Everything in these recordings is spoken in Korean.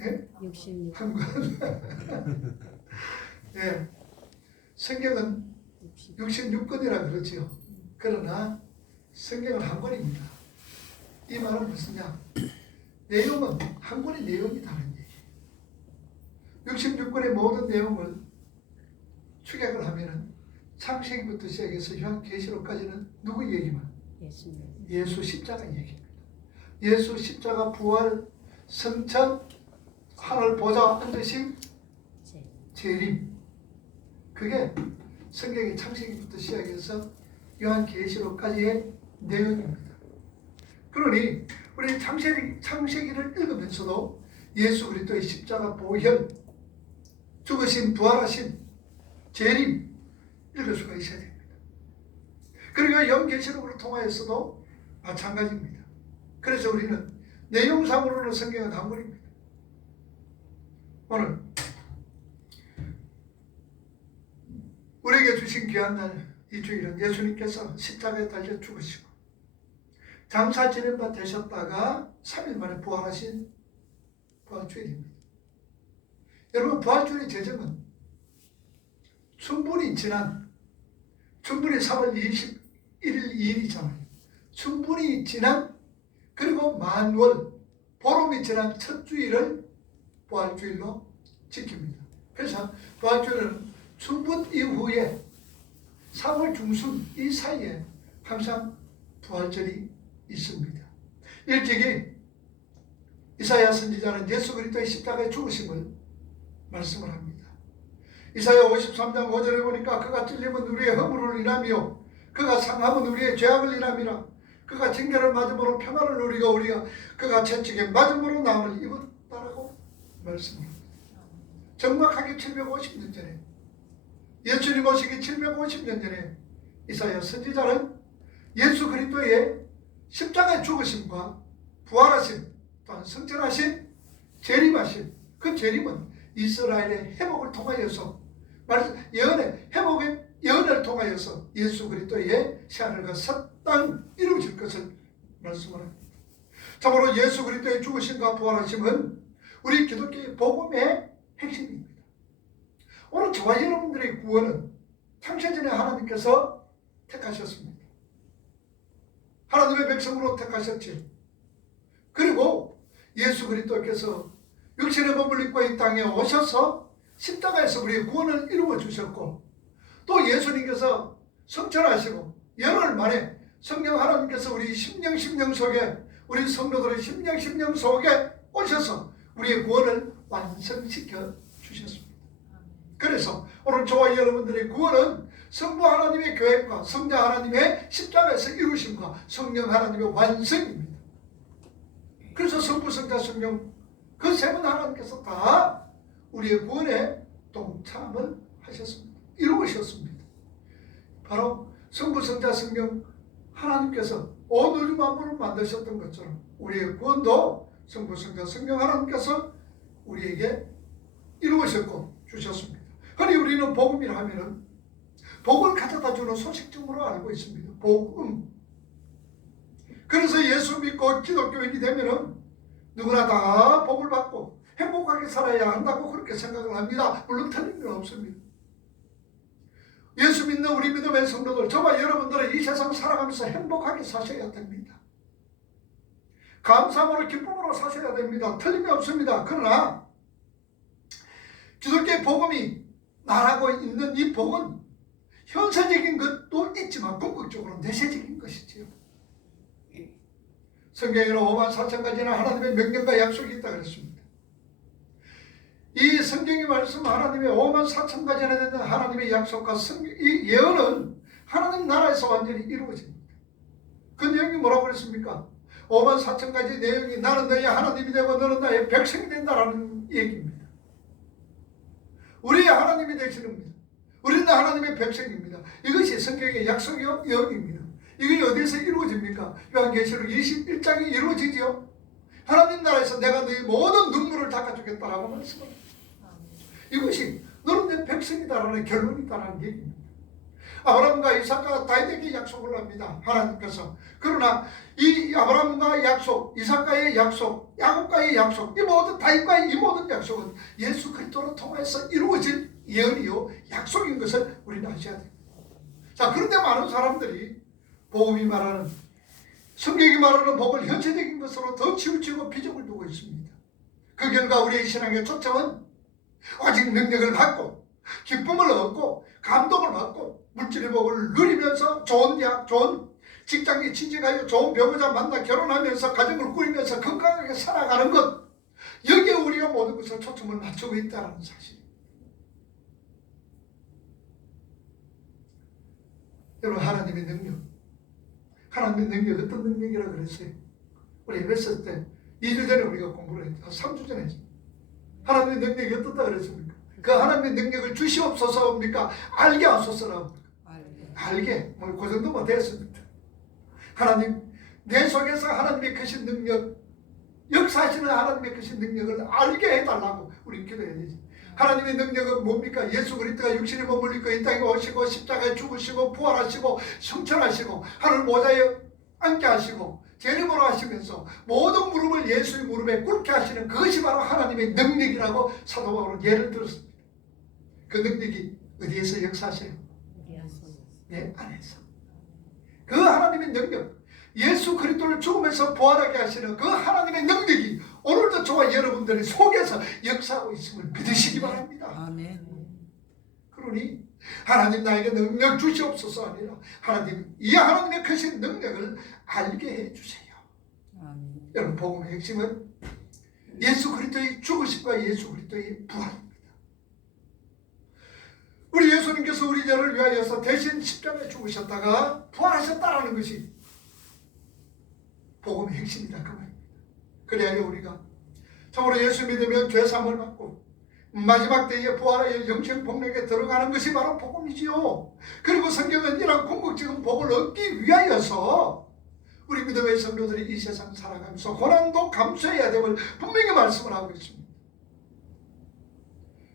예? 66. 한 권. 예. 성경은 66권이라 그러지요. 그러나 성경은 한 권입니다. 이 말은 무슨냐? 내용은 한 권의 내용이 다른 얘기예요. 66권의 모든 내용을 축약을 하면은 창세기부터 시작해서 요한계시록까지는 누구 얘기만? 예수님. 예수 십자가 얘기입니다. 예수 십자가 부활 성천 하늘 보좌 앉으신 재림. 그게 성경의 창세기부터 시작해서 요한계시록까지의 내용입니다. 그러니 우리 창세기를 읽으면서도 예수 그리스도의 십자가 보혈, 죽으신 부활하신 재림 읽을 수가 있어야 됩니다. 그리고 요한계시록을 통하여서도 마찬가지입니다. 그래서 우리는 내용상으로는 성경은 한 권입니다. 오늘 우리에게 주신 귀한 날 이 주일은 예수님께서 십자가에 달려 죽으시고 장사 지낸 바 되셨다가 3일 만에 부활하신 부활주일입니다. 여러분, 부활주일의 제정은 충분히 3월 21일 2일이잖아요. 충분히 지난 그리고 만월 보름이 지난 첫 주일을 부활주일로 지킵니다. 그래서 부활주일은春분 이후에 4월 중순 이 사이에 항상 부활절이 있습니다. 일찍이 이사야 선지자는 예수 그리스도의 십자가의 죽으심을 말씀을 합니다. 이사야 53장 5절에 보니까 그가 찔림은 우리의 허물을 인하며 그가 상함은 우리의 죄악을 인함이라. 그가 징계를 맞음으로 평안을 누리고 우리가 그가 채찍에 맞음으로 나음을 입었다라고 말씀합니다. 정확하게 750년 전에, 예수님 오시기 750년 전에 이사야 선지자는 예수 그리스도의 십자가의 죽으심과 부활하심, 또한 성천하심, 재림하심, 그 재림은 이스라엘의 회복을 통하여서 예언의 회복의 예언을 통하여서 예수 그리스도의 새하늘과 새 땅 이루어질 것을 말씀을 합니다. 참으로 예수 그리스도의 죽으심과 부활하심은 우리 기독교의 복음의 핵심입니다. 오늘 저와 여러분들의 구원은 창세전에 하나님께서 택하셨습니다. 하나님의 백성으로 택하셨지. 그리고 예수 그리스도께서 육신의 몸을 입고 이 땅에 오셔서 십자가에서 우리의 구원을 이루어 주셨고, 또 예수님께서 성천하시고 열흘 만에 성령 하나님께서 우리 심령 속에, 우리 성도들의 심령 속에 오셔서 우리의 구원을 완성시켜 주셨습니다. 그래서 오늘 저와 여러분들의 구원은 성부 하나님의 계획과 성자 하나님의 십자가에서 이루심과 성령 하나님의 완성입니다. 그래서 성부, 성자, 성령 그 세 분 하나님께서 다 우리의 구원에 동참을 하셨습니다. 이루으셨습니다. 바로 성부, 성자, 성령 하나님께서 온 우주 만물을 만드셨던 것처럼 우리의 구원도 성부, 성자, 성령 하나님께서 우리에게 이루으셨고 주셨습니다. 그러니 우리는 복음이라 하면은 복을 가져다 주는 소식점으로 알고 있습니다. 복음. 그래서 예수 믿고 기독교인이 되면은 누구나 다 복을 받고 행복하게 살아야 한다고 그렇게 생각을 합니다. 물론 틀린 건 없습니다. 예수 믿는 우리 믿음의 성도들, 저와 여러분들은 이 세상 살아가면서 행복하게 사셔야 됩니다. 감사함으로 기쁨으로 사셔야 됩니다. 틀림이 없습니다. 그러나 기독교의 복음이 말하고 있는 이 복은 현세적인 것도 있지만 궁극적으로 내세적인 것이지요. 성경에는 54,000가지나 하나님의 명령과 약속이 있다 그랬습니다. 이 성경이 말씀 하나님의 54,000가지나 되는 하나님의 약속과 이 예언은 하나님 나라에서 완전히 이루어집니다. 그 내용이 뭐라고 그랬습니까? 54,000가지 내용이 나는 너의 하나님이 되고 너는 나의 백성이 된다라는 얘기입니다. 우리의 하나님이 되시는 겁니다. 우리는 하나님의 백성입니다. 이것이 성경의 약속이요 예언입니다. 이게 어디서 이루어집니까? 요한계시록 21장이 이루어지지요. 하나님 나라에서 내가 너희 모든 눈물을 닦아주겠다라고 말씀합니다. 이것이 너는 내 백성이다라는 결론이다라는 얘기입니다. 아브라함과 이삭과 다윗에게 약속을 합니다. 하나님께서. 그러나 이 아브라함과 약속, 이삭과의 약속, 야곱과의 약속, 이 모든 다윗과의 이 모든 약속은 예수 그리스도로 통해서 이루어질 예언이요 약속인 것을 우리는 아셔야 됩니다. 자, 그런데 많은 사람들이 복음이 말하는, 성경이 말하는 복을 현세적인 것으로 더 치우치고 비중을 두고 있습니다. 그 결과 우리의 신앙의 초점은 오직 능력을 받고 기쁨을 얻고 감동을 받고 물질의 복을 누리면서 좋은 대학, 좋은 직장에 취직하여 좋은 배우자 만나 결혼하면서 가정을 꾸리면서 건강하게 살아가는 것, 여기에 우리가 모든 것을 초점을 맞추고 있다는 사실입니다. 여러분, 하나님의 능력, 하나님의 능력 어떤 능력이라 그랬어요? 우리 에베소 때 2주 전에 우리가 공부를 했죠. 3주 전에 했죠. 하나님의 능력이 어떻다 그랬습니까? 그 하나님의 능력을 주시옵소서입니까? 알게 하소서라고. 알게. 뭐 그 정도면 됐습니다. 하나님, 내 속에서 하나님의 크신 능력, 역사하시는 하나님의 크신 능력을 알게 해달라고 우리 기도해야 되지. 하나님의 능력은 뭡니까? 예수 그리스도가 육신에 머물리고 이 땅에 오시고 십자가에 죽으시고 부활하시고 성천하시고 하늘 모자에 앉게 하시고 재림으로 하시면서 모든 무릎을 예수의 무릎에 꿇게 하시는 그것이 바로 하나님의 능력이라고 사도 바울은 예를 들었습니다. 그 능력이 어디에서 역사하세요? 내 안에서. 그 하나님의 능력, 예수 그리스도를 죽으면서 부활하게 하시는 그 하나님의 능력이 오늘도 저와 여러분들의 속에서 역사하고 있음을 믿으시기 바랍니다. 아멘. 그러니 하나님 나에게 능력 주시옵소서 아니라 하나님, 이 하나님의 크신 능력을 알게 해주세요. 아멘. 여러분, 복음의 핵심은 예수 그리스도의 죽으심과 예수 그리스도의 부활입니다. 우리 예수님께서 우리 죄를 위하여서 대신 십자가에 죽으셨다가 부활하셨다는 것이 복음의 핵심이다 그 말입니다. 그래야 우리가 참으로 예수 믿으면 죄사함을 받고 마지막 때에 부활하여 영생 복락에 들어가는 것이 바로 복음이지요. 그리고 성경은 이런 궁극적인 복을 얻기 위하여서 우리 믿음의 성도들이 이 세상 살아가면서 고난도 감수해야 됨을 분명히 말씀을 하고 있습니다.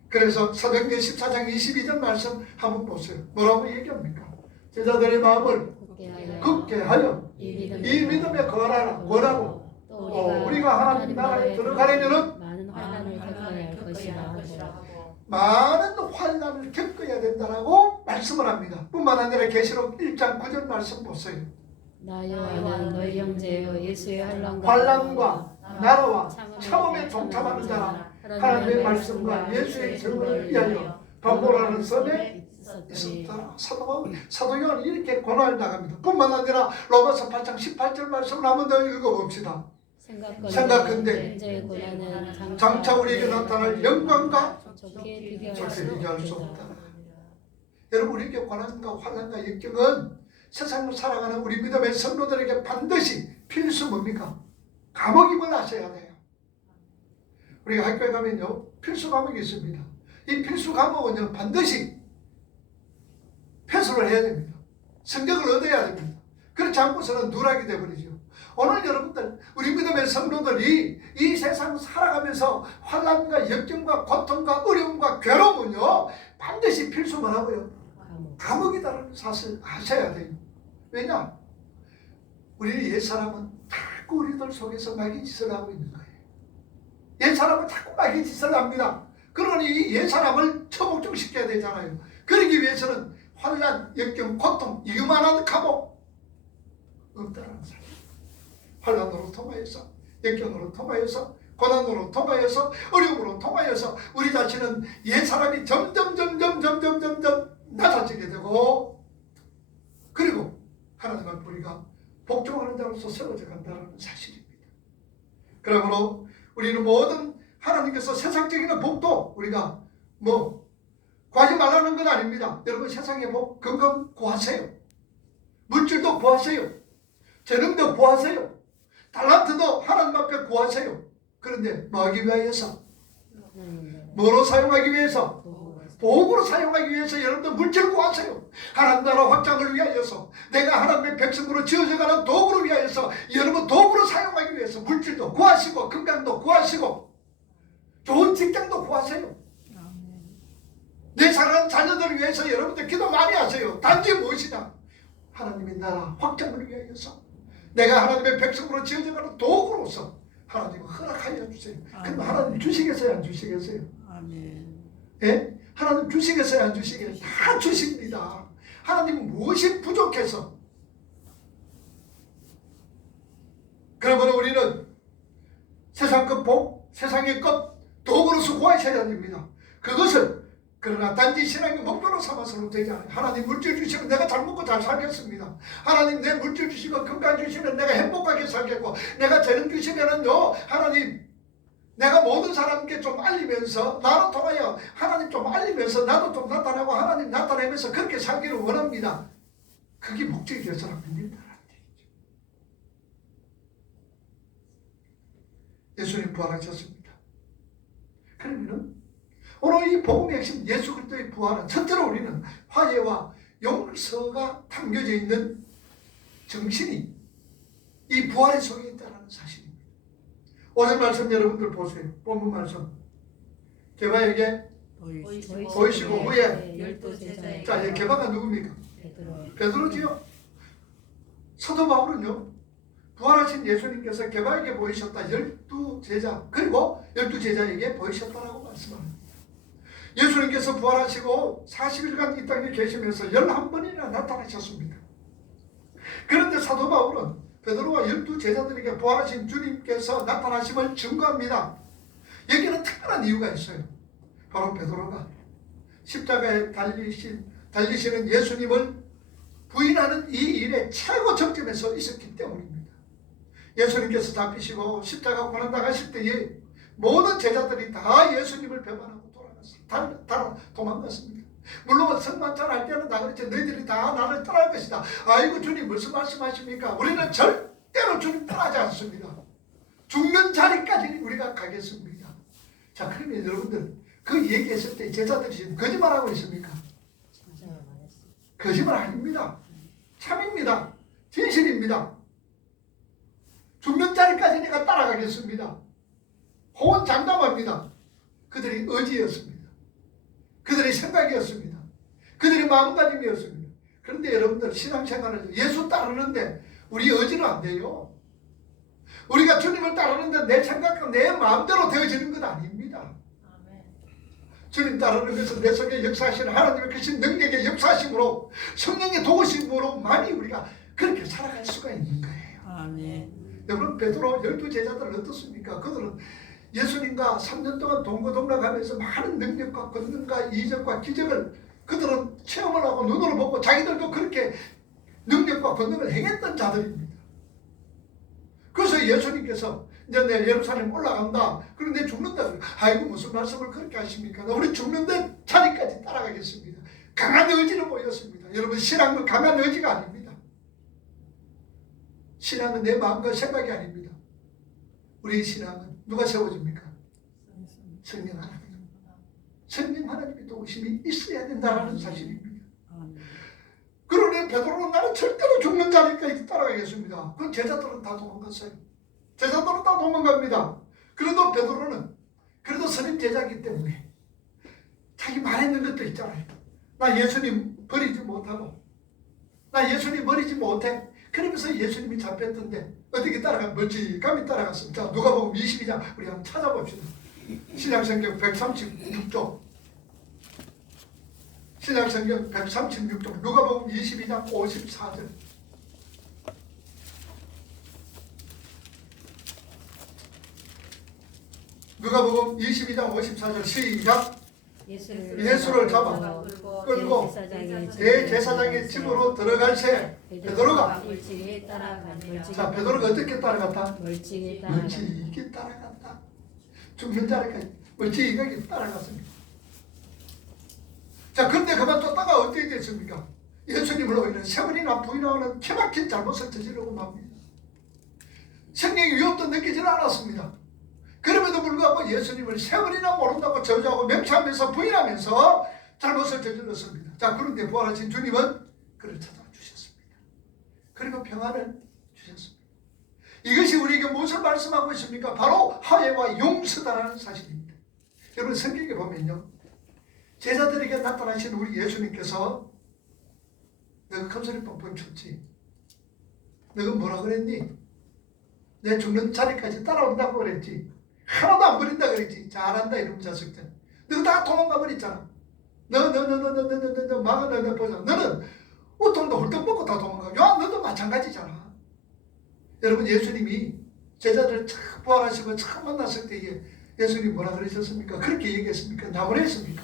그래서 사도행전 14장 22절 말씀 한번 보세요. 뭐라고 얘기합니까? 제자들의 마음을 굳게 하여 이 믿음에 거하라. 뭐라고? 우리가 하나님 나라에 들어가려면 많은 환난을 겪어야 할 것이라. 많은 환난을 겪어야 된다라고 말씀을 합니다. 뿐만 아니라 계시록 1장 9절 말씀 보세요. 나 요한은 너희 형제여 예수의 환난과 나라와 참음에 동참하는 자라. 하나님의 말씀과 예수의 증언을 위하여 반복하는 섬에 있었다. 사도 요한이 이렇게 고난을 당합니다. 뿐만 아니라 로마서 8장 18절 말씀을 한번 더 읽어봅시다. 생각건대 장차 우리에게 나타날 영광과 좋게 비교할 수 없다. 여러분, 우리에게 고난과 환난과 역경은 세상을 살아가는 우리 믿음의 성도들에게 반드시 필수 뭡니까? 과목임을 아셔야 돼요. 우리가 학교에 가면요 필수 과목이 있습니다. 이 필수 과목은요 반드시 패스를 해야 됩니다. 성적을 얻어야 됩니다. 그렇지 않고서는 누락이 되어버리죠. 오늘 여러분들, 우리 믿음의 성도들이 이 세상 살아가면서 환난과 역경과 고통과 어려움과 괴로움은요 반드시 필수 뭐라고요? 감옥이다라는 사실 아셔야 돼요. 왜냐? 우리 옛사람은 자꾸 우리들 속에서 마귀 짓을 하고 있는 거예요. 옛사람은 자꾸 마귀 짓을 합니다. 그러니 옛사람을 처복종시켜야 되잖아요. 그러기 위해서는 환난, 역경, 고통, 이만한 감옥 없다라는 사실. 환난으로 통하여서, 역경으로 통하여서, 고난으로 통하여서, 어려움으로 통하여서 우리 자신은 옛사람이 점점 낮아지게 되고, 그리고 하나님 앞에 우리가 복종하는 자로서 세워져 간다는 사실입니다. 그러므로 우리는 모든 하나님께서 세상적인 복도 우리가 구하지 말라는 건 아닙니다. 여러분, 세상의 복 건강 구하세요. 물질도 구하세요. 재능도 구하세요. 달란트도 하나님 앞에 구하세요. 그런데 뭐 하기 위해서? 뭐로 사용하기 위해서? 복으로 사용하기 위해서 여러분들 물질 구하세요. 하나님 나라 확장을 위하여서, 내가 하나님의 백성으로 지어져가는 도구를 위하여서 여러분 도구로 사용하기 위해서 물질도 구하시고 건강도 구하시고 좋은 직장도 구하세요. 내 사랑하는 자녀들을 위해서 여러분들 기도 많이 하세요. 단지 무엇이냐? 하나님의 나라 확장을 위하여서 내가 하나님의 백성으로 지어져가는 도구로서 하나님을 허락하여 주세요. 그럼 하나님 주시겠어요? 안 주시겠어요? 아멘. 예? 하나님 주시겠어요? 안 주시겠어요? 다 주십니다. 하나님 무엇이 부족해서? 그러므로 우리는 세상 것 복, 세상의 것 도구로서 구하셔야 됩니다. 그것을 그러나 단지 신앙의 목표로 삼아서는 되지 않아요. 하나님 물질 주시면 내가 잘 먹고 잘 살겠습니다. 하나님 내 물질 주시고 건강 주시면 내가 행복하게 살겠고, 내가 재능 주시면은요 하나님 내가 모든 사람께 좀 알리면서 나로 통하여 하나님 좀 알리면서 나도 좀 나타나고 하나님 나타내면서 그렇게 살기를 원합니다. 그게 목적이 되어서는 안 된다는 얘기죠. 예수님 부활하셨습니다. 그러면은 오늘 이 복음의 핵심 예수 그리스도의 부활은 첫째로 우리는 화해와 용서가 담겨져 있는 정신이 이 부활의 속에 있다는 사실입니다. 오늘 말씀 여러분들 보세요. 본문 말씀. 개바에게 보이시고 후에 열두 제자에게 자, 이 개바가 누굽니까? 베드로 베드로지요. 사도 바울은요 부활하신 예수님께서 개바에게 보이셨다. 12제자 그리고 12제자에게 보이셨다라고 말씀합니다. 예수님께서 부활하시고 40일간 이 땅에 계시면서 11번이나 나타나셨습니다. 그런데 사도 바울은 베드로와 12제자들에게 부활하신 주님께서 나타나심을 증거합니다. 여기는 특별한 이유가 있어요. 바로 베드로가 십자가에 달리시는 예수님을 부인하는 이 일의 최고 정점에 서 있었기 때문입니다. 예수님께서 잡히시고 십자가 고난 당하실 때에 모든 제자들이 다 예수님을 배반하고 도망갔습니다. 물론 성만찬 할 때는 다 그랬죠. 너희들이 다 나를 떠날 것이다. 아이고 주님 무슨 말씀하십니까? 우리는 절대로 주님 떠나지 않습니다. 죽는 자리까지 우리가 가겠습니다. 자, 그러면 여러분들 그 얘기했을 때 제자들이 지금 거짓말하고 있습니까? 거짓말 아닙니다. 참입니다. 진실입니다. 죽는 자리까지 내가 따라가겠습니다. 호언장담합니다. 그들이 의지였습니다. 그들의 생각이었습니다. 그들의 마음가짐이었습니다. 그런데 여러분들 신앙생활을 예수 따르는데 우리 의지는 안 돼요. 우리가 주님을 따르는데 내 생각과 내 마음대로 되어지는 건 아닙니다. 주님 따르는 것은 내 속에 역사하시는 하나님의 크신 능력의 역사하심으로 성령의 도우심으로만이 우리가 그렇게 살아갈 수가 있는 거예요. 아멘. 여러분 베드로 12제자들은 어떻습니까? 그들은 예수님과 3년 동안 동고동락하면서 많은 능력과 권능과 이적과 기적을 그들은 체험을 하고 눈으로 보고 자기들도 그렇게 능력과 권능을 행했던 자들입니다. 그래서 예수님께서 이제 내 예루살렘 올라간다. 그런데 죽는다. 아이고 무슨 말씀을 그렇게 하십니까? 우리 죽는데 자리까지 따라가겠습니다. 강한 의지를 보였습니다. 여러분 신앙은 강한 의지가 아닙니다. 신앙은 내 마음과 생각이 아닙니다. 우리의 신앙은 누가 세워줍니까? 성령 하나님. 성령 하나님의 도우심이 있어야 된다는 사실입니다. 그러니 베드로는 나는 절대로 죽는 자리까지 따라가겠습니다. 그럼 제자들은 다 도망갔어요. 제자들은 다 도망갑니다. 그래도 베드로는 그래도 선임 제자이기 때문에 자기 말했는 것도 있잖아요. 나 예수님 버리지 못하고 나 예수님 버리지 못해. 그러면서 예수님이 잡혔던데 어떻게 따라가? 멀찌감히 따라갔습니다. 자, 누가복음 22장 우리 한번 찾아봅시다. 신약성경 136쪽 신약성경 136쪽 누가복음 22장 54절 누가복음 22장 54절 시작. 예수를 잡아 끌고 대제사장의 집으로 들어갈새 베드로가 자 베드로가 어떻게 따라갔다? 멀찍이 따라갔다. 죽는 자리까지 멀찍이 따라갔습니다. 자 그런데 그만 쫓다가 어떻게 됐습니까? 예수님을 오히려 세 번이나 부인하는 기막힌 잘못을 저지르고 맙니다. 생명의 위협도 느끼지는 않았습니다. 그럼에도 불구하고 예수님을 세 번이나 모른다고 저주하고 맹세하면서 부인하면서 잘못을 저질렀습니다. 자 그런데 부활하신 주님은 그를 찾아주셨습니다. 그리고 평안을 주셨습니다. 이것이 우리에게 무엇을 말씀하고 있습니까? 바로 화해와 용서다라는 사실입니다. 여러분 성경에 보면요 제자들에게 나타나신 우리 예수님께서 너가 큰소리 뻥뻥 쳤지. 너가 뭐라 그랬니? 내 죽는 자리까지 따라온다고 그랬지. 하나도 안 버린다 그랬지. 잘한다 이놈 자식들. 너가 다 도망가 버렸잖아. 너 막아 너 보자. 너는 우통도 훌떡 먹고 다 도망가. 야 너도 마찬가지잖아. 여러분 예수님이 제자들 처음 부활하시고 처음 만났을 때에 예수님이 뭐라 그러셨습니까? 그렇게 얘기했습니까? 나무라 했습니까?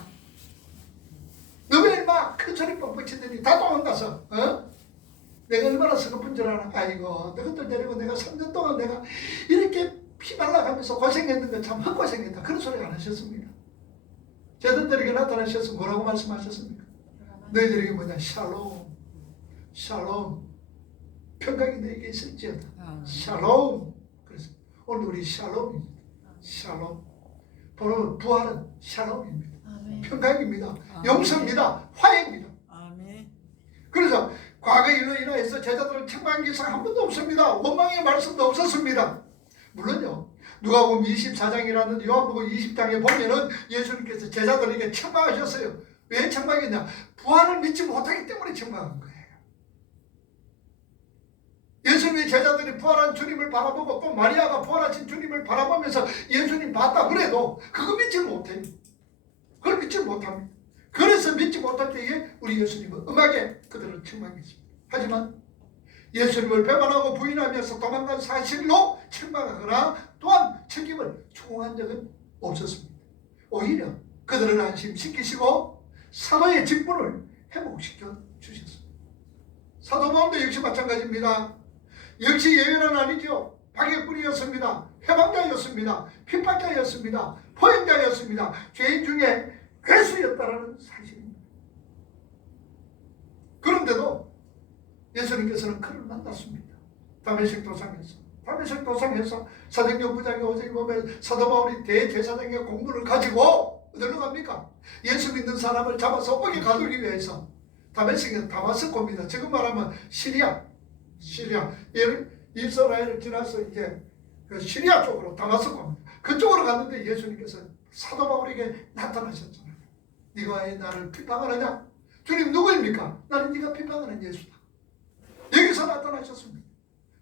너 왜 인마 큰 소리 뻥뻥 치더니 다 도망가서 내가 얼마나 서글픈 줄 알아. 아이고 너희들 데리고 내가 3년 동안 내가 이렇게 피 말라가면서 고생했는데 참 헛고생했다. 그런 소리 안 하셨습니까? 제자들에게 나타나셔서 뭐라고 말씀하셨습니까? 너희들에게 뭐냐? 샬롬 샬롬 평강이 너에게 있을지어다. 샬롬. 그래서 오늘 우리 샬롬입니다. 샬롬. 바로 부활은 샬롬입니다. 평강입니다. 용서입니다. 화해입니다. 아멘. 그래서 과거 일로 인하여서 제자들은 책망한 기사가 한 번도 없습니다. 원망의 말씀도 없었습니다. 물론요. 누가복음 24장이라는 요한복음 20장에 보면은 예수님께서 제자들에게 책망하셨어요. 왜 책망했냐? 부활을 믿지 못하기 때문에 책망한 거예요. 예수님의 제자들이 부활한 주님을 바라보고 또 마리아가 부활하신 주님을 바라보면서 예수님 봤다 그래도 그거 믿지 못해요. 그걸 믿지 못합니다. 그래서 믿지 못할 때에 우리 예수님은 음하게 그들을 책망했습니다. 하지만 예수님을 배반하고 부인하면서 도망간 사실로 책망하거나 또한 책임을 추궁한 적은 없었습니다. 오히려 그들을 안심시키시고 사도의 직분을 회복시켜 주셨습니다. 사도 바울도 역시 마찬가지입니다. 역시 예외는 아니죠. 박해꾼이었습니다. 해방자였습니다. 핍박자였습니다. 포행자였습니다. 죄인 중에 괴수였다라는 사실입니다. 그런데도 예수님께서는 그를 만났습니다. 다메섹 도상에서 사도행전 9장에 5장에 보면 사도 바울이 대제사장의 공문을 가지고 어디로 갑니까? 예수 믿는 사람을 잡아서 옥에 가두기 위해서 다메섹은 다마스코입니다. 지금 말하면 시리아 이스라엘을 지나서 이제 그 시리아 쪽으로 다마스코입니다. 그쪽으로 갔는데 예수님께서 사도 바울에게 나타나셨잖아요. 네가 왜 나를 핍박하느냐? 주님 누구입니까? 나는 네가 핍박하는 예수다. 여기서 나타나셨습니다.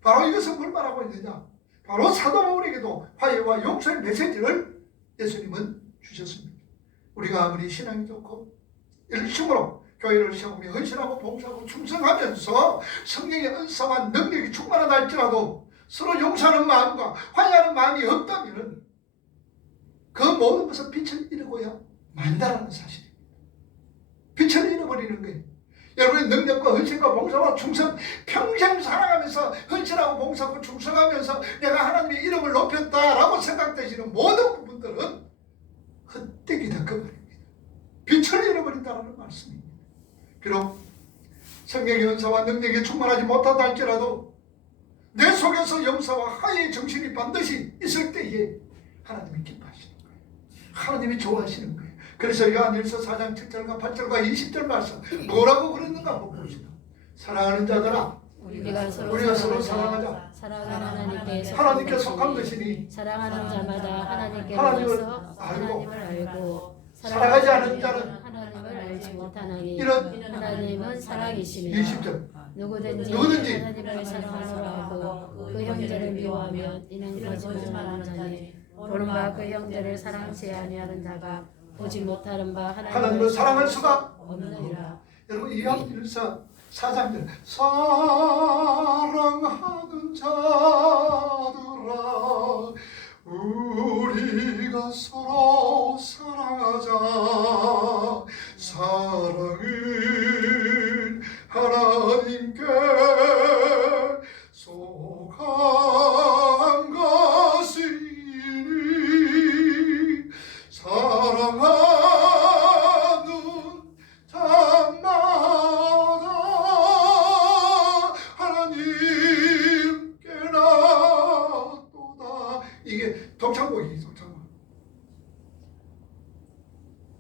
바로 이것은 뭘 말하고 있느냐? 바로 사도 바울에게도 화해와 용서의 메시지를 예수님은 주셨습니다. 우리가 아무리 신앙이 좋고 열심으로 교회를 세우며 헌신하고 봉사하고 충성하면서 성령의 은사와 능력이 충만하다 할지라도 서로 용서하는 마음과 화해하는 마음이 없다면 그 모든 것은 빛을 잃어야 만다라는 사실입니다. 빛을 잃어버리는 거예요. 여러분의 능력과 헌신과 봉사와 충성 평생 살아가면서 헌신하고 봉사하고 충성하면서 내가 하나님의 이름을 높였다라고 생각되시는 모든 부분들은 헛되기다 그 말입니다. 빛을 잃어버린다는 말씀입니다. 비록 성령의 은사와 능력이 충만하지 못하다 할지라도 내 속에서 용서와 화해의 정신이 반드시 있을 때에 하나님이 기뻐하시는 거예요. 하나님이 좋아하시는 거예요. 그래서 요한일서 4장 7절과 8절과 20절 말씀 뭐라고 그랬는가 한번 봅시다. 사랑하는 자들아 우리가 서로 사랑하자. 사랑하는 하나님께 속한 것이니 사랑하는 자마다 하나님을 하나님을 알고 사랑하지 않은 자는 하나님을 알지 못하나니 이런 하나님은 사랑이시며 20절 누구든지 하나님을 사랑하노라 하고 그 형제를 미워하면 이는 거짓말하는 자니 보는 바 그 형제를 사랑치 아니하는 자가 보지 못하는 바 하나님을 사랑할 수가 없느니라. 여러분 요한일서 4장들 사랑하는 자들아 우리가 서로 사랑하자. 사랑은 하나님께 속한 것이니 사랑하는 자마다 하나님께 놔도다. 이게 독창곡이에요. 독창곡.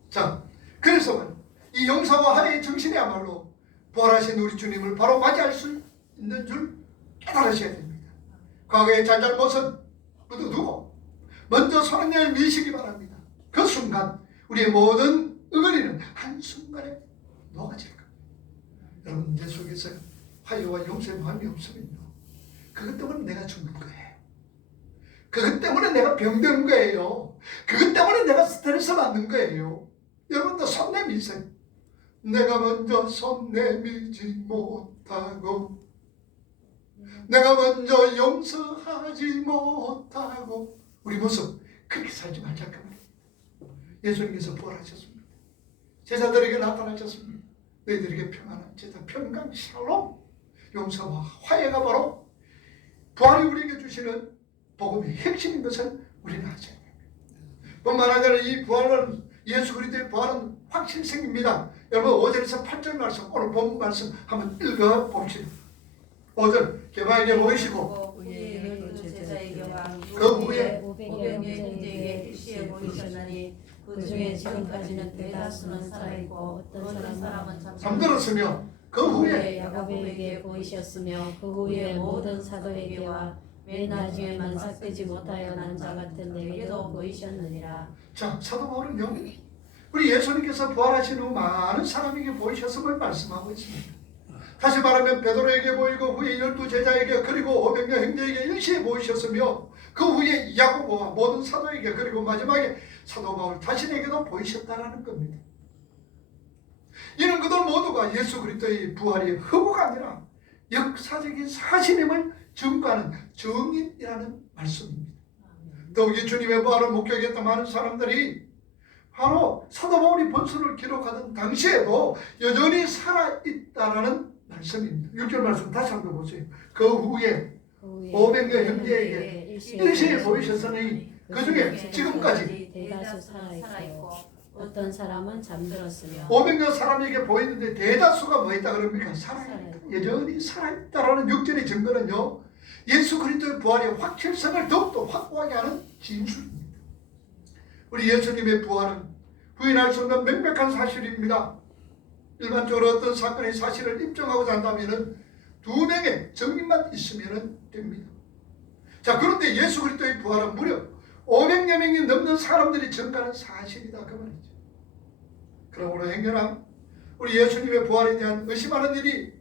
자, 그래서 이 용서와 화해의 정신이야말로 부활하신 우리 주님을 바로 맞이할 수 있는 줄 깨달으셔야 됩니다. 과거의 잘잘못은 모두 두고 먼저 손을 내밀시기 바랍니다. 그 순간 우리의 모든 어거리는 한순간에 녹아질 겁니다. 여러분, 내 속에서 화해와 용서의 마음이 없으면요, 그것 때문에 내가 죽는 거예요. 그것 때문에 내가 병드는 거예요. 그것 때문에 내가 스트레스 받는 거예요. 여러분도 손 내미세요. 내가 먼저 손 내밀지 못하고, 내가 먼저 용서하지 못하고, 우리 모습 그렇게 살지 말자 그 말이에요. 예수님께서 부활하셨습니다. 제자들에게 나타나셨습니다. 너희들에게 평안한 제자, 평강, 샬롬, 용서와 화해가 바로 부활이 우리에게 주시는 복음의 핵심인 것을 우리는 아셔야 됩니다. 뿐만 아니라 이 부활은, 예수 그리스도의 부활은 확실성입니다. 여러분, 5절에서 8절 말씀, 오늘 본 말씀 한번 읽어봅시다. 5절, 개바에게 보이시고 그 후에 500여 형제에게 일시에 보이셨나니 그 중에 지금까지는 대다수는 살아있고 어떤 사람은 잠들었으며 그 후에 야고보에게 보이셨으며 그 후에 모든 사도에게와 맨 나중에 만삭되지 못하여 난 자 같은 내게도 보이셨느니라. 자, 사도 바울은요, 우리 예수님께서 부활하신 후 많은 사람에게 보이셨음을 말씀하고 있습니다. 다시 말하면 베드로에게 보이고 후에 12 제자에게 그리고 500여 형제에게 일시에 보이셨으며 그 후에 야고보와 모든 사도에게 그리고 마지막에 사도 바울 자신에게도 보이셨다라는 겁니다. 이는 그들 모두가 예수 그리스도의 부활이 허구가 아니라 역사적인 사실임을 증거하는 증인이라는 말씀입니다. 더욱이 주님의 부활을 목격했던 많은 사람들이 바로 사도 바울이 본서를 기록하던 당시에도 여전히 살아있다라는 말씀입니다. 6절 말씀 다시 한번 보세요. 그 후에 500여 형제에게 일시에 보이셨으니 그 중에 지금까지 대다수 살아있고 어떤 사람은 잠들었으며 500여 사람에게 보이는데 대다수가 뭐 있다 그럽니까? 살아있다. 여전히 살아있다라는 6절의 증거는요, 예수 그리스도의 부활의 확실성을 더욱더 확고하게 하는 진술입니다. 우리 예수님의 부활은 부인할 수 없는 명백한 사실입니다. 일반적으로 어떤 사건의 사실을 입증하고자 한다면 두 명의 증인만 있으면 됩니다. 자, 그런데 예수 그리스도의 부활은 무려 500여 명이 넘는 사람들이 증거하는 사실이다 그 말이죠. 그러므로 행여나 우리 예수님의 부활에 대한 의심하는 일이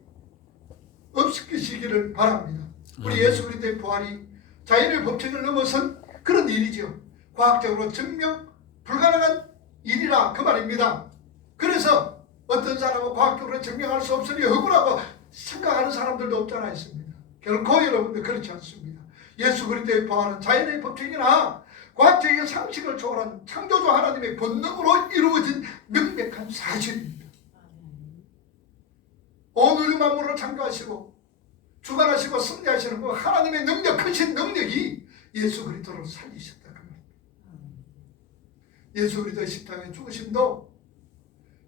없으시기를 바랍니다. 우리 예수 그리스도의 부활이 자연의 법칙을 넘어선 그런 일이죠. 과학적으로 증명 불가능한 일이라 그 말입니다. 그래서 어떤 사람은 과학적으로 증명할 수 없으니 허구라고 생각하는 사람들도 없잖아 있습니다. 결코 여러분들 그렇지 않습니다. 예수 그리스도의 부활은 자연의 법칙이나 과학적인 상식을 초월한 창조주 하나님의 본능으로 이루어진 명백한 사실입니다. 온 우주 만물을 창조하시고 주관하시고 승리하시는 그 하나님의 능력, 크신 능력이 예수 그리스도를 살리셨다 그 말입니다. 예수 그리스도의 십자가의 죽으심도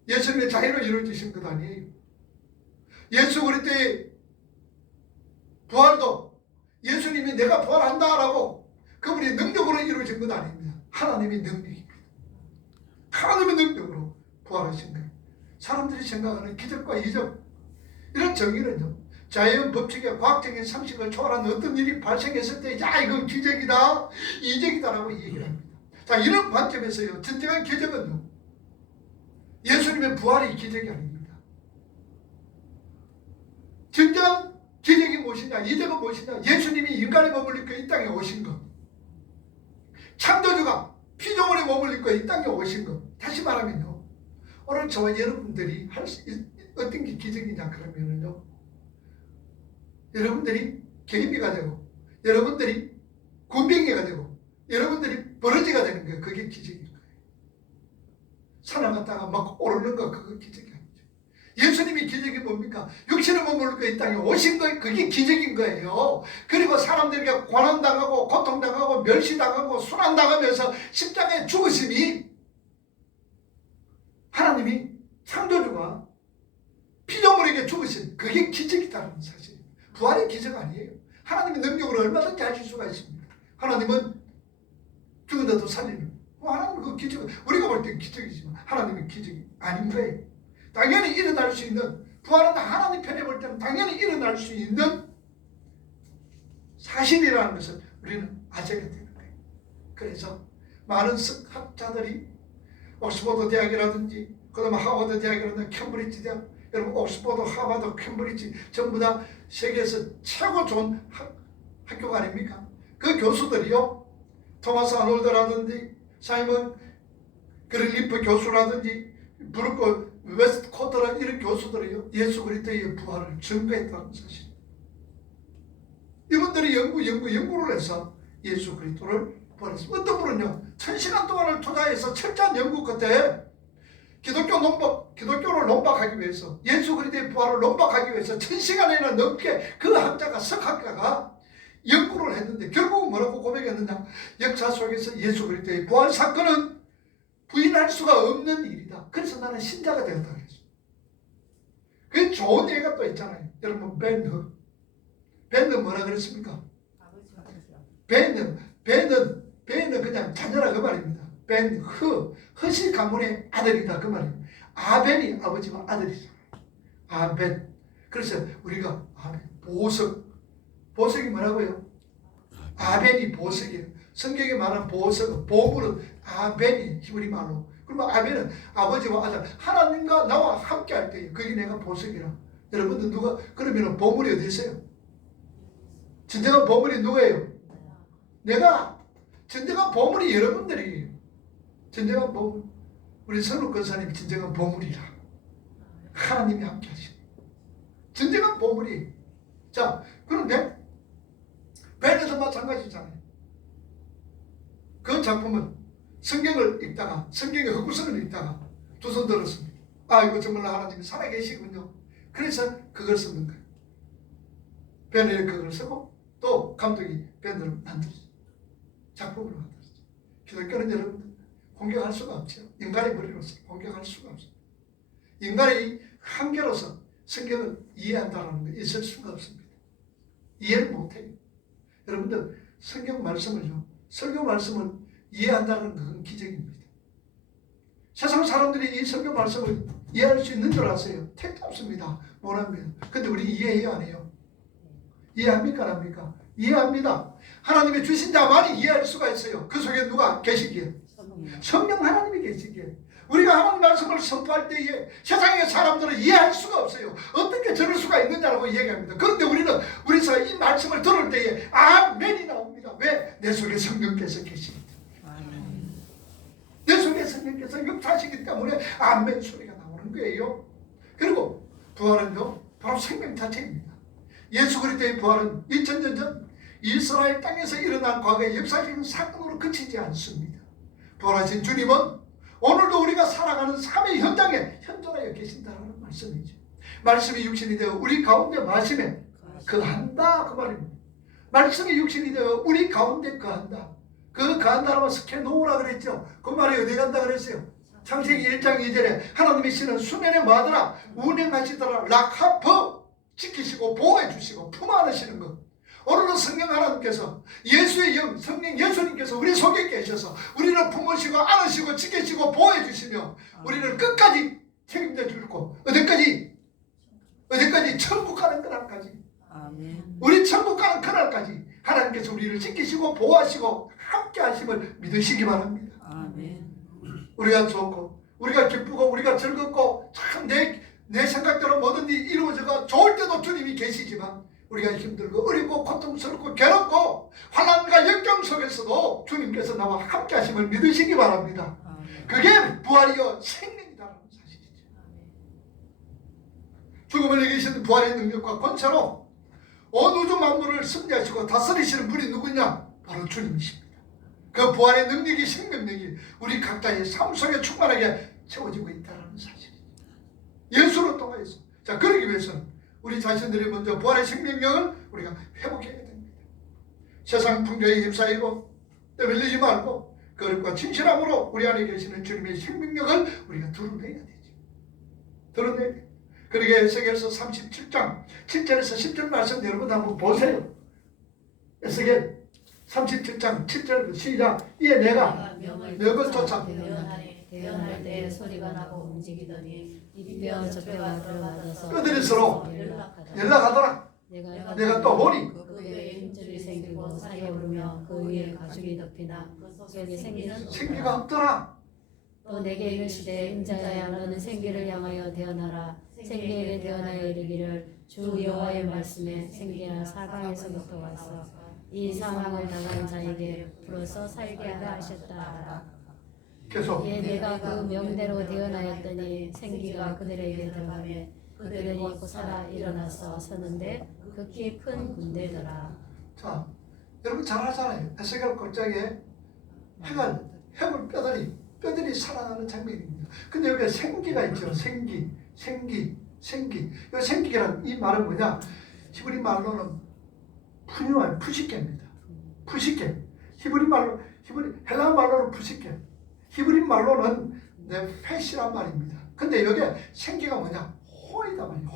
예수님의 자유로 이루어지신 것 아니에요. 예수 그리스도의 부활도 예수님이 내가 부활한다라고 그분이 능력으로 이루어진 것 아닙니다. 하나님의 능력입니다. 하나님의 능력으로 부활하신 거예요. 사람들이 생각하는 기적과 이적, 이런 정의는요, 자연 법칙의 과학적인 상식을 초월한 어떤 일이 발생했을 때, 야, 이건 기적이다, 이적이다라고 얘기를 합니다. 자, 이런 관점에서요, 진정한 기적은요, 예수님의 부활이 기적이 아닙니다. 진정한 기적이 무엇이냐, 이적은 무엇이냐, 예수님이 인간의 몸을 입고 이 땅에 오신 것, 창조주가 피조물의 몸을 입고 이 땅에 오신 것. 다시 말하면요, 오늘 저와 여러분들이 할 수 어떤 게 기적이냐 그러면은요, 여러분들이 개미가 되고, 여러분들이 군뱅이가 되고, 여러분들이 버러지가 되는 거예요. 그게 기적인 거예요. 살아갔다가 막 오르는 거, 그거 기적이 아니죠. 예수님이 기적이 뭡니까? 육신의 몸을 입고 이 땅에 오신 거, 그게 기적인 거예요. 그리고 사람들에게 고난당하고 고통당하고 멸시당하고 순환당하면서 십자가에 죽으심이, 하나님이 창조주가 피조물에게 죽으신, 그게 기적이다는 사실입니다. 부활이 기적 아니에요. 하나님의 능력으로 얼마든지 하실 수가 있습니다. 하나님은 죽은 자도 살리는, 하나님은 그 기적, 우리가 볼 땐 기적이지만 하나님은 기적이 아닌 거예요. 당연히 일어날 수 있는, 부활은 하나님 편에 볼 때는 당연히 일어날 수 있는 사실이라는 것을 우리는 아셔야 되는 거예요. 그래서 많은 학자들이 옥스퍼드 대학이라든지 그 다음에 하버드 대학이라든가 캠브리지 대학, 여러분 옥스퍼드, 하버드, 캠브리지 전부 다 세계에서 최고 좋은 학교가 아닙니까? 그 교수들이요, 토마스 아놀드라든지 사이먼 그릴리프 교수라든지 브루크 웨스트코트라 이런 교수들이요, 예수 그리스도의 부활을 증거했다는 사실. 이분들이 연구를 해서 예수 그리스도를 부활했습니다. 어떤 분은요, 1000시간 동안을 투자해서 철저한 연구 끝에 기독교를 논박하기 위해서, 예수 그리스도의 부활을 논박하기 위해서 1000시간이나 넘게 그 학자가, 석학자가 연구를 했는데 결국은 뭐라고 고백했느냐? 역사 속에서 예수 그리스도의 부활 사건은 부인할 수가 없는 일이다. 그래서 나는 신자가 되었다 그랬어요. 그 좋은 예가 또 있잖아요. 여러분 벤느 뭐라 그랬습니까? 벤은 그냥 자녀라 그 말입니다. 허시 가문의 아들이다 그 말입니다. 아벤이 아버지와 아들이잖아요. 아벤. 그래서 우리가 보석이 뭐라고요? 아벤이 보석이에요. 성경에 말한 보석은, 보물은 아벤이 히브리 말로. 그러면 아벤은 아버지와 아들, 하나님과 나와 함께 할 때에 그게 내가 보석이라. 여러분들 누가 그러면 보물이 어디 있어요? 진정한 보물이 누구예요? 내가. 진정한 보물이 여러분들이에요. 진정한 보물. 우리 선욱 권사님이 진정한 보물이라. 하나님이 함께 하시고. 진정한 보물이. 자, 그런데 벤에도 마찬가지잖아요. 그 작품은 성경을 읽다가, 성경의 흑구성을 읽다가 두 손 들었습니다. 아, 이거 정말 하나님이 살아계시군요. 그래서 그걸 쓰는 거예요. 벤에 그걸 쓰고 또 감독이 벤을 만들었어요. 작품으로 만들었어요. 기독교는 여러분들 공격할 수가 없죠. 인간의 머리로서 공격할 수가 없습니다. 인간의 한계로서 성경을 이해한다는 게 있을 수가 없습니다. 이해를 못해요. 여러분들 성경 말씀을요, 설교 말씀을 이해한다는 건 기적입니다. 세상 사람들이 이 성경 말씀을 이해할 수 있는 줄 아세요? 택도 없습니다. 못합니다. 근데 우리 이해해요, 안 해요? 이해합니까, 안 합니까? 이해합니다. 하나님이 주신 자만이 이해할 수가 있어요. 그 속에 누가 계시기에? 성령 하나님이 계시기에. 우리가 하나님 말씀을 선포할 때에 세상의 사람들은 이해할 수가 없어요. 어떻게 저럴 수가 있느냐라고 얘기합니다. 그런데 우리가 이 말씀을 들을 때에 아멘이 나옵니다. 왜? 내 속에 성령께서 계십니다. 내 속에 성령께서 역사하시기 때문에 아멘 소리가 나오는 거예요. 그리고 부활은요, 바로 생명 자체입니다. 예수 그리스도의 부활은 2000년 전 이스라엘 땅에서 일어난 과거의 역사적인 사건으로 그치지 않습니다. 부활하신 주님은 오늘도 우리가 살아가는 삶의 현장에 현존하여 계신다는 말씀이죠. 말씀이 육신이 되어 우리 가운데 마시면 거한다 그 말입니다. 말씀이 육신이 되어 우리 가운데 거한다. 그 거한다라고 스케노우라 그랬죠. 그 말이 어디 간다 그랬어요? 창세기 1장 2절에 하나님의 신은 수면의 마더라 운행하시더라 락하퍼 지키시고 보호해 주시고 품 안으시는 것. 오늘은 성령 하나님께서 예수의 영 성령 예수님께서 우리 속에 계셔서 우리를 품으시고 안으시고 지키시고 보호해 주시며 우리를 끝까지 책임져 주고 어디까지 천국 가는 그날까지 우리 천국 가는 그날까지 하나님께서 우리를 지키시고 보호하시고 함께 하심을 믿으시기 바랍니다. 우리가 좋고 우리가 기쁘고 우리가 즐겁고 참 내 생각대로 뭐든지 이루어져가 좋을 때도 주님이 계시지만 우리가 힘들고 어렵고 고통스럽고 괴롭고 환난과 역경 속에서도 주님께서 나와 함께 하심을 믿으시기 바랍니다. 그게 부활이요 생명이다라는 사실이죠. 죽음을 이기신 부활의 능력과 권세로 온 우주 만물을 승리하시고 다스리시는 분이 누구냐? 바로 주님이십니다. 그 부활의 능력이 생명력이 우리 각자의 삶 속에 충만하게 채워지고 있다는 사실이죠. 예수를 통하여서. 자, 그러기 위해서는 우리 자신들이 먼저 부활의 생명력을 우리가 회복해야 됩니다. 세상 풍조에 휩싸이고 떠밀리지 말고 거룩과 진실함으로 우리 안에 계시는 주님의 생명력을 우리가 드러내야 되죠. 드러내야 돼요. 그러게 에스겔서 37장 7절에서 10절 말씀 여러분 한번 보세요. 에스겔 37장 7절 시작. 이에 내가 명을 쫓아 대언할 때 소리가 나고 움직이더니 이 뼈 저 뼈가 들어맞아서 뼈들이 서로 연락하더라. 내가 또 보니 그 뼈에 힘줄이 생기고 살이 오르며 그 위에 가죽이 덮이나 그 속에 생기가 없더라. 또 내게 이르시되 인자야 너는 생기를 향하여 대언하라. 생기에게 대언하여 이르기를 주 여호와의 말씀에 생기가 사방에서부터 와서 이 상황을 당한 자에게 불어서 살게 하라 하셨다. 계속. 예, 내가 그 명대로 대언하였더니 생기가 그들에게 들어가며 그들은 먹고 살아 일어나서 서는데 극히 큰 군대더라. 자, 여러분 잘 아잖아요. 에스겔 골짜기에 해가 해물 뼈들이 살아나는 장면입니다. 근데 여기 생기가 있죠. 생기. 이 생기란 이 말은 뭐냐? 히브리 말로는 푸뉴한 푸시케입니다. 푸시케. 헬라 말로는 푸시케. 히브리 말로는 네페시란 말입니다. 근데 여기 생기가 뭐냐? 혼이다 말이에요.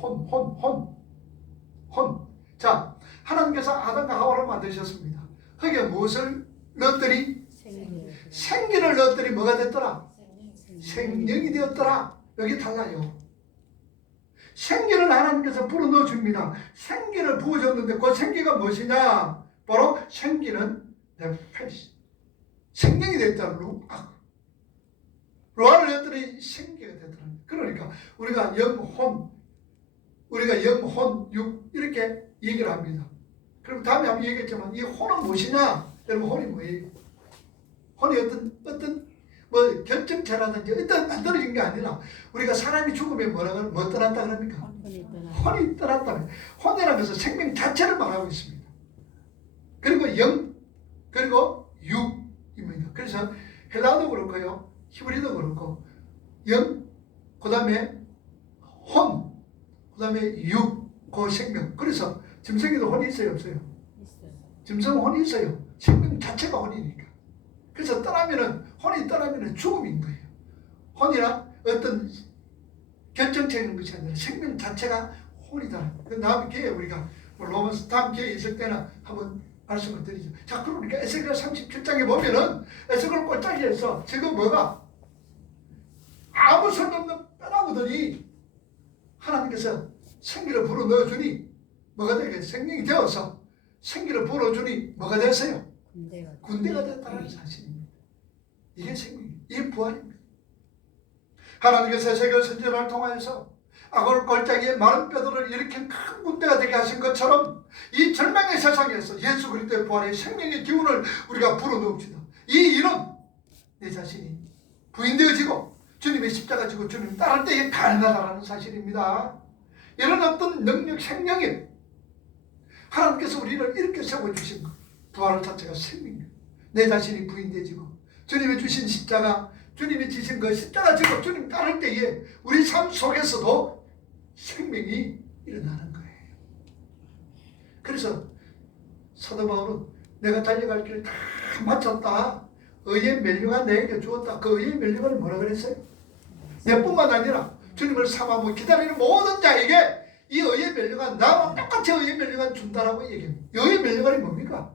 혼. 자, 하나님께서 아담과 하와를 만드셨습니다. 거기에 무엇을 넣었더니 생기를 넣었더니 뭐가 됐더라? 생명이 되었더라. 여기 달라요. 생기를 하나님께서 불어넣어 줍니다. 생기를 부어줬는데 그 생기가 무엇이냐? 바로 생기는 네페시. 생명이 됐다. 루아를 했더니 생기가 되더라. 그러니까 우리가 영혼, 육 이렇게 얘기를 합니다. 그럼 다음에 한번 얘기했지만 이 혼은 무엇이냐? 여러분 혼이 뭐예요? 혼이 어떤 뭐 결정체라든지 일단 만들어진 게 아니라 우리가 사람이 죽으면 뭐 떠났다 그럽니까? 혼이 떠났다. 혼이라는 것은 생명 자체를 말하고 있습니다. 그리고 영, 그리고 육입니다. 그래서 헬라도 그렇고요, 히브리도 그렇고 영, 그 다음에 혼, 그 다음에 육, 그 생명. 그래서 짐승에도 혼이 있어요, 없어요? 짐승은 혼이 있어요. 생명 자체가 혼이니까. 그래서 혼이 떠나면은 죽음인 거예요. 혼이란 어떤 결정적인 것이 아니라 생명 자체가 혼이다. 다음 기회에 우리가 로마서 다음 기회에 있을 때는 한번 말씀을 드리죠. 자, 그러니까 에스겔 37장에 보면은 에스겔 꼴짜기에서 지금 뭐가 아무 소용없는 뼈나무들이 하나님께서 생기를 불어넣어주니 뭐가 되게 생명이 되어서 생기를 불어주니 뭐가 됐어요? 군대가 됐다는 사실입니다. 이게 생명이에요. 이게 부활입니다. 하나님께서 에스겔 선지자를 통하여서 악을 골짜기에 마른 뼈들을 일으킨 큰 군대가 되게 하신 것처럼 이 절망의 세상에서 예수 그리스도의 부활의 생명의 기운을 우리가 불어넣읍시다. 이 일은 내 자신이 부인되어지고 주님의 십자가 지고 주님 따를 때에 가능하다는 사실입니다. 이런 어떤 능력, 생명이 하나님께서 우리를 이렇게 세워주신 것, 부활 자체가 생명이에요. 내 자신이 부인되어지고 주님이 주신 십자가, 주님이 지신 그 십자가 지고 주님 따를 때에 우리 삶 속에서도 생명이 일어나는 거예요. 그래서 사도 바울은 내가 달려갈 길을 다 마쳤다. 의의 멸류관 내게 주었다. 그 의의 멸류관을 뭐라 그랬어요? 내뿐만 아니라 주님을 삼아보고 기다리는 모든 자에게 이 의의 멸류관, 나와 똑같이 의의 멸류관 준다라고 얘기합니다. 의의 멸류관이 뭡니까?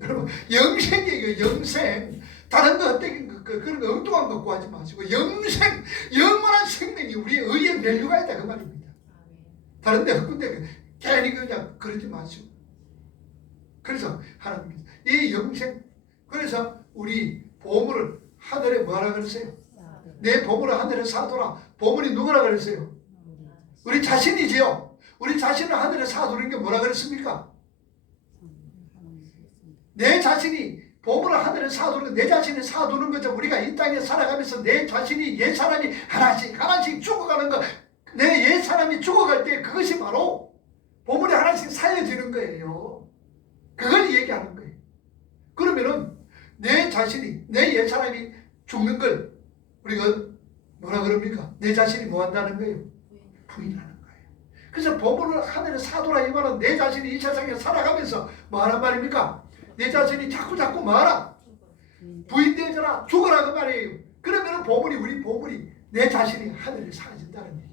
여러분, 영생이에요. 영생. 다른 거 헛되긴 그런 거 엉뚱한 거 구하지 마시고 영생, 영원한 생명이 우리의 의의 멸류관이다 그 말입니다. 다른 데 헛군데 괜히 그냥 그러지 마시고. 그래서 하나님께서 이 영생, 그래서 우리 보물을 하늘에 뭐하라 그랬어요? 내 보물을 하늘에 사두라. 보물이 누구라 그랬어요? 우리 자신이지요. 우리 자신을 하늘에 사두는 게 뭐라 그랬습니까? 내 자신이 보물을 하늘에 사두는, 내 자신을 사두는 거죠. 우리가 이 땅에 살아가면서 내 자신이, 옛 사람이 하나씩 죽어가는 거, 내 옛 사람이 죽어갈 때 그것이 바로 보물이 하나씩 사여지는 거예요. 그걸 얘기하는 거예요. 그러면은 내 자신이, 내 옛 사람이 죽는 걸 우리가 뭐라 그럽니까? 내 자신이 뭐 한다는 거예요? 부인하는 거예요. 그래서 보물을 하늘에 사두라 이 말은 내 자신이 이 세상에 살아가면서 뭐 하란 말입니까? 내 자신이 자꾸 뭐하라? 부인되어져라, 죽어라 그 말이에요. 그러면 보물이, 우리 보물이 내 자신이 하늘에 사라진다는 얘기예요.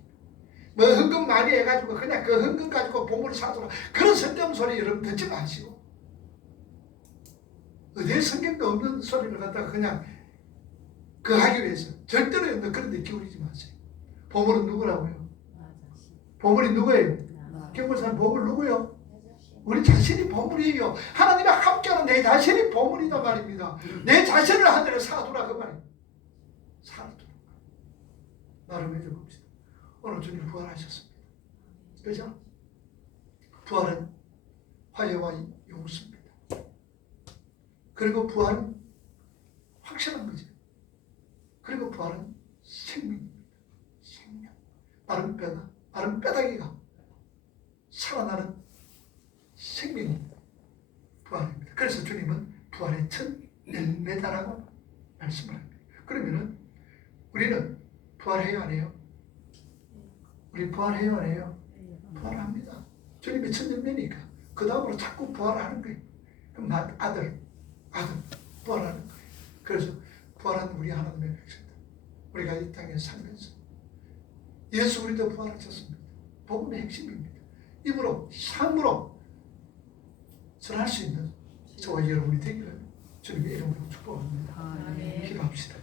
뭐 헌금 많이 해가지고 그냥 그 헌금 가지고 보물을 사두라, 그런 쓸데없는 소리 여러분 듣지 마시고, 어디에 성경도 없는 소리를 갖다가 그냥 그 하기 위해서 절대로 그런 데 기울이지 마세요. 보물은 누구라고요? 보물이 누구예요? 경고사는 보물 누구요? 우리 자신이 보물이에요. 하나님과 함께하는 내 자신이 보물이다 말입니다. 내 자신을 하늘에 사두라 그 말이에요. 사두라. 나름해줘 봅시다. 오늘 주님 부활하셨습니다. 그죠? 부활은 화해와 용서입니다. 그리고 부활은 확실한 거죠. 그리고 부활은 생명입니다. 생명. 마른 뼈다귀가 살아나는 생명입니다. 부활입니다. 그래서 주님은 부활의 첫 열매다라고 말씀을 합니다. 그러면은 우리는 부활해요, 안 해요? 우리 부활해요, 안 해요? 부활합니다. 주님이 첫 열매니까 그 다음으로 자꾸 부활하는 거예요. 그럼 아들 부활하는 거예요. 그래서 부활하는 우리 하나님의 백성들, 우리가 이 땅에 살면서 예수 그리스도 부활하셨습니다. 복음의 핵심입니다. 입으로 삶으로 전할 수 있는 저와 여러분이 되기를 주님의 이름으로 축복합니다. 아멘. 기도합시다.